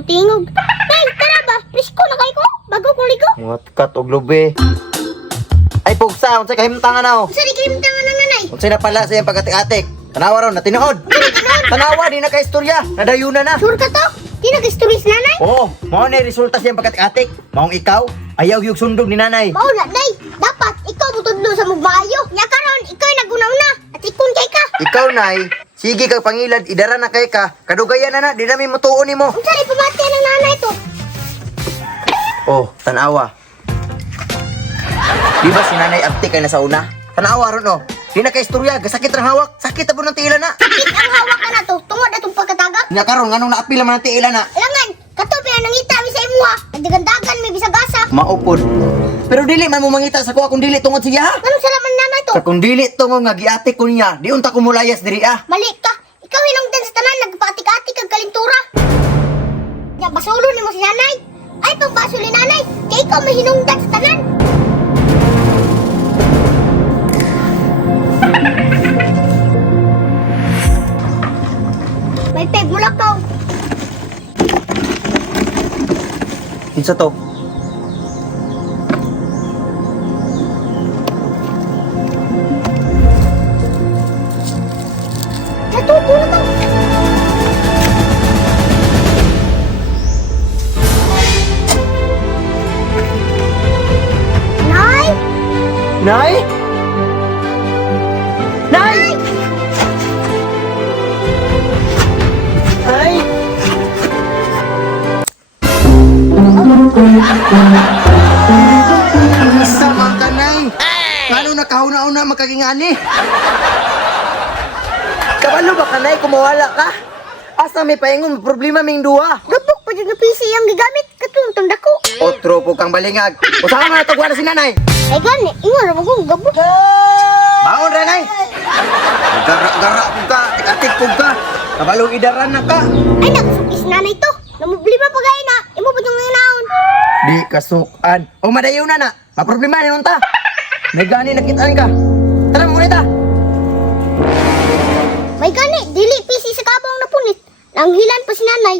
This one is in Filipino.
mo tingog. Nay, tara ba? Presko na kayo ko? Bago kong ligo. Ngot kat og lubi. Ay pugsa, unsay kahimtangan na Sa di kayo tangan ng nanay. Unsay na pala sa iyang pagkatik-atik. Tanawa ron, natinood. Tanawa, di na ka-istorya. Nadayunan na. Sure ka to? Di nag-story si nanay? Oo, mao na resulta sa iyang pagkatik-atik. Maong ikaw, ayaw yung sundog ni nanay. Maula, nay. Dapat ikaw butudlo sa mugbayo. Nya karon, ikaw naguna-una. At ikon kay ka. Ikaw, nay, sige kag pangilad, idara na kay ka. Kadugayan na, di namin matuon ni mo. Unsa ni pamati ng nanay to? Oh, tanawa. Di ba si nanay abti kay na sa una? Tanawa ron, oh. Di na ka-istorya, gasakit ang hawak. Sakit na po ng tila na. Sakit ang hawak ka na to. Tungod atong pagkatagak. Nya karon nganong naapil naman ang tila na. Langan, kato pa nangita mi sa imuha. Nagdagandagan may bisagasa. Maupod. Pero dili man mo mangita sa kuha kung dili tungod siya. Ha? Anong salaman nanay to? Sa kung dili tungod nga giatik ko niya, di unta ko mulayas diri ah. Mali ka. Ikaw hinungdan sa tanan, nagpatik-atik kag kalintura. Ya, basulo ni mo si nanay. Ay, pagbaso ni nanay. Kaya ikaw may hinungdan sa tanan. May peg mula pa. Kinsa to? Natuto na to. Nay! Nay? Nay! Nay! Isa man ka, Nay! Lalo na kahuna-una makagingani! Kabalo ba ka, Nay? Kumawala ka? Asa may paingon, problema may duha. Gabok pa dyan na PC ang gigamit. Katong tanda ko. Otro po kang balingag. Usaha nga natagwa na si nanay. Ay gani, ingon naman kong gabok. Baon rin, Nay! Gara-gara po ka, tik-atik po ka. Kabalong idaran na ka. Ay, nagsukis nanay to. Namублima pa gaya na. Imo pa itong ngayon. Di kasukan. O madayaw na na. Maproblema ni unta. May gani nakitaan ka. Tara mo ta. May gani, dili PC sa kabang na punit. Nanghilan pa si nanay.